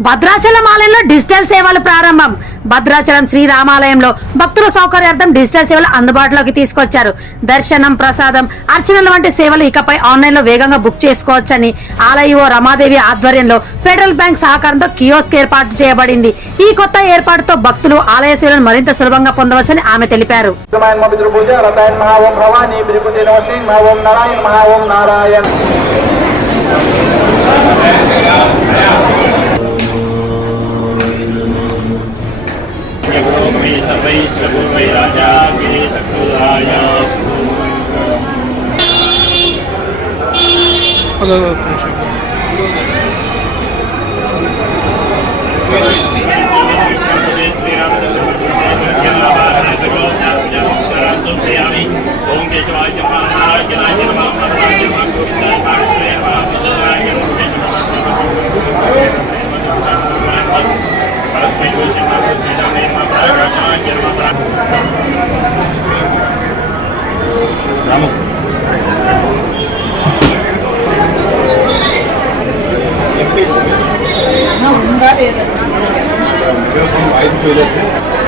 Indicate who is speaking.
Speaker 1: భద్రాచలం ఆలయంలో డిజిటల్ సేవలు ప్రారంభం. భద్రాచలం శ్రీరామాలయంలో భక్తుల సౌకర్యార్థం డిజిటల్ సేవలు అందుబాటులోకి తీసుకొచ్చారు. దర్శనం ప్రసాదం అర్చనల వంటి సేవలు ఇకపై ఆన్లైన్లో వేగంగా బుక్ చేసుకోవచ్చని ఆలయో రమాదేవి ఆధ్వర్యంలో ఫెడరల్ బ్యాంక్ సహకారంతో కియోస్క్ ఏర్పాటు చేయబడింది. ఈ కొత్త ఏర్పాటుతో భక్తులు ఆలయ సేవలను మరింత సులభంగా పొందవచ్చని ఆమె తెలిపారు.
Speaker 2: నారాయణ.
Speaker 3: Hello, Hello.
Speaker 2: চলে যাচ্ছে